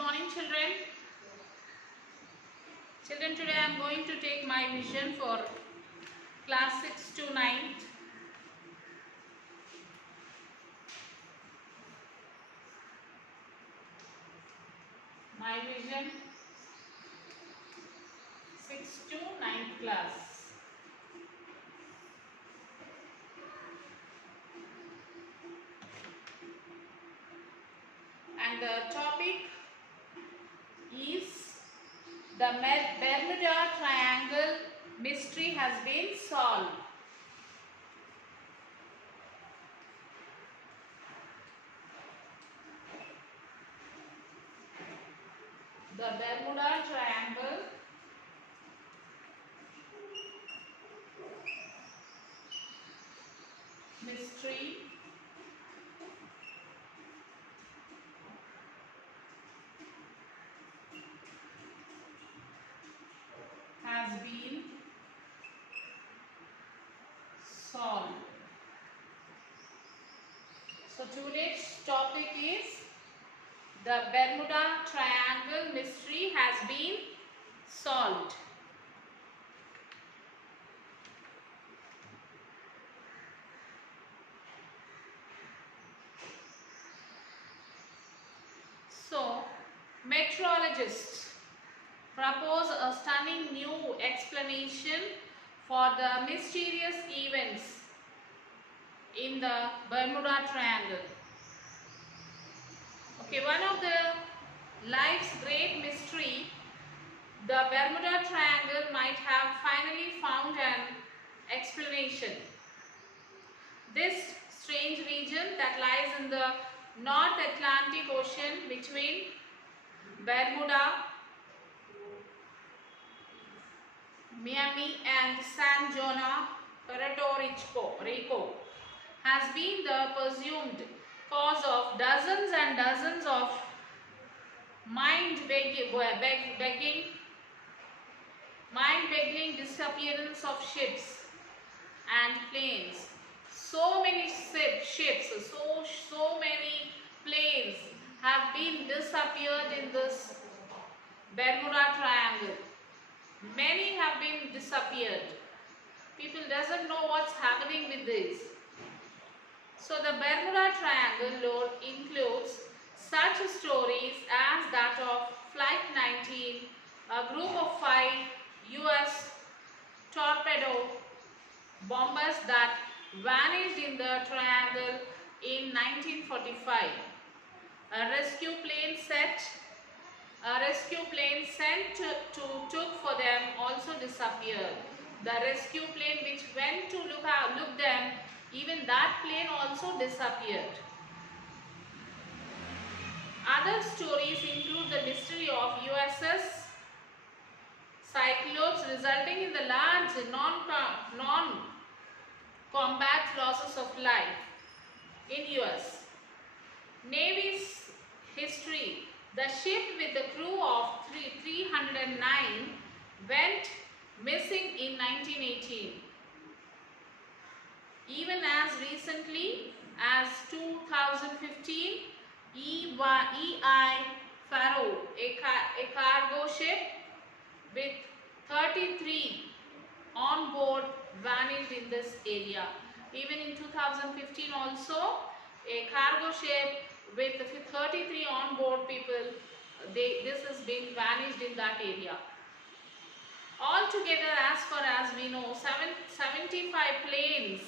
morning, children. Children, today I am going to take my vision for class 6 to 9th. My vision 6 to 9th class. And the topic is the Bermuda Triangle mystery has been solved. The Bermuda Triangle mystery has been solved. So today's topic is the Bermuda Triangle mystery has been solved. So, meteorologists propose a stunning new explanation for the mysterious events in the Bermuda Triangle. Okay, one of the life's great mystery, the Bermuda Triangle might have finally found an explanation. This strange region that lies in the North Atlantic Ocean between Bermuda, Miami and San Juan, Puerto Rico has been the presumed cause of dozens and dozens of mind-boggling disappearance of ships and planes. So many ships, so many planes have been disappeared in this Bermuda Triangle. Many have been disappeared. People doesn't know what's happening with this. So the Bermuda Triangle lore includes such stories as that of Flight 19, a group of 5 US torpedo bombers that vanished in the triangle in 1945. A rescue plane sent to took for them also disappeared. The rescue plane which went to look them, even that plane also disappeared. Other stories include the mystery of USS Cyclops resulting in the large non-combat losses of life in US Navy's history. The ship with the crew of 309 went missing in 1918. Even as recently as 2015, EI Faro, a cargo ship with 33 on board, vanished in this area. Even in 2015 also, a cargo ship with 33 on board people, this has been vanished in that area. Altogether, as far as we know, 75 planes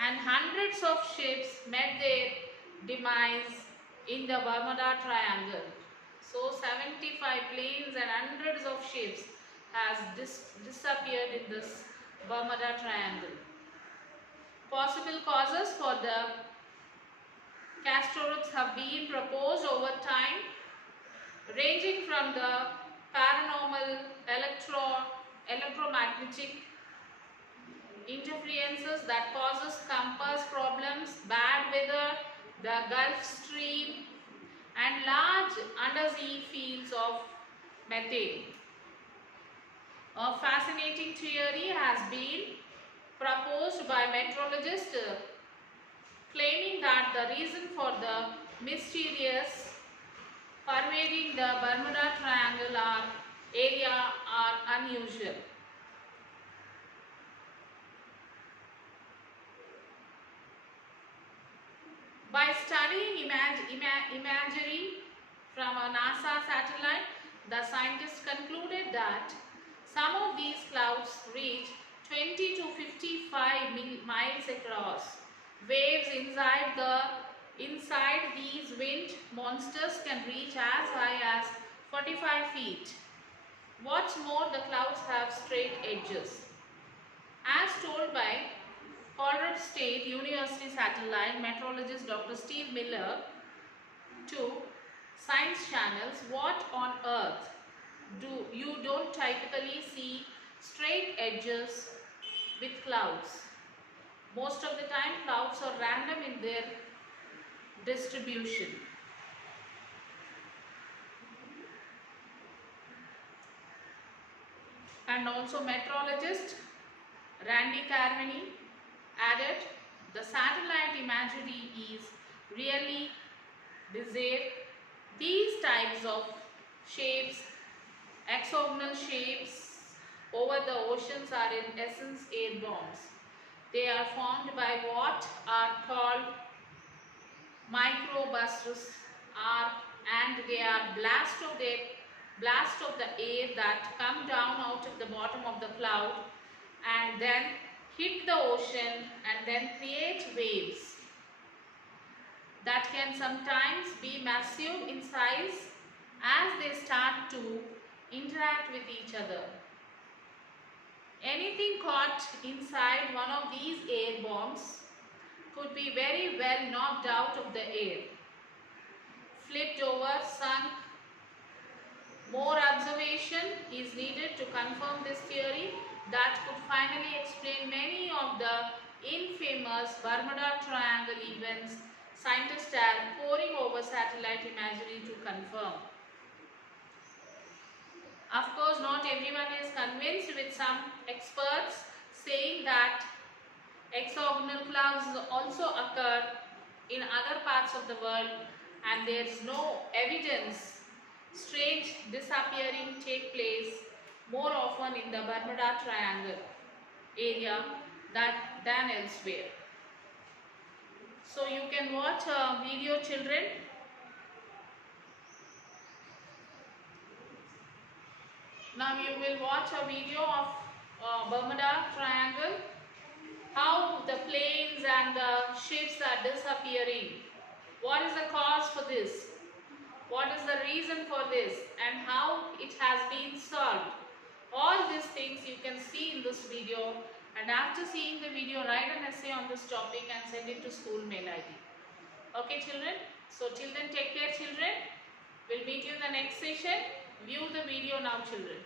and hundreds of ships met their demise in the Bermuda Triangle. So 75 planes and hundreds of ships has disappeared in this Bermuda Triangle. Possible causes for the catastrophes have been proposed over time, ranging from the paranormal, electromagnetic interferences that causes compass problems, bad weather, the Gulf Stream, and large undersea fields of methane. A fascinating theory has been proposed by meteorologists claiming that the reason for the mysterious pervading the Bermuda Triangle area are unusual. By studying imagery from a NASA satellite, the scientists concluded that some of these clouds reach 20 to 55 miles across. Waves inside these wind monsters can reach as high as 45 feet. What's more, the clouds have straight edges. As told by Colorado State University satellite meteorologist Dr. Steve Miller to Science Channels, what on earth do you don't typically see straight edges with clouds? Most of the time clouds are random in their distribution. And also meteorologist Randy Carmany added, the satellite imagery is really bizarre. These types of shapes, hexagonal shapes over the oceans are in essence air bombs. They are formed by what are called microbursts and they are blast of the air that come down out of the bottom of the cloud and then hit the ocean and then create waves that can sometimes be massive in size as they start to interact with each other. Anything caught inside one of these air bombs could be very well knocked out of the air, flipped over, sunk. More observation is needed to confirm this theory that could finally explain many of the infamous Bermuda Triangle events scientists are poring over satellite imagery to confirm. Of course, not everyone is convinced, with some experts saying that hexagonal clouds also occur in other parts of the world and there is no evidence strange disappearing take place more often in the Bermuda Triangle area than elsewhere. So you can watch a video, children. Now you will watch a video of Bermuda Triangle, how the planes and the ships are disappearing. What is the cause for this? What is the reason for this and how it has been solved? All these things you can see in this video, and after seeing the video, write an essay on this topic and send it to school mail ID. Okay children? So till then, take care children. We'll meet you in the next session. View the video now children.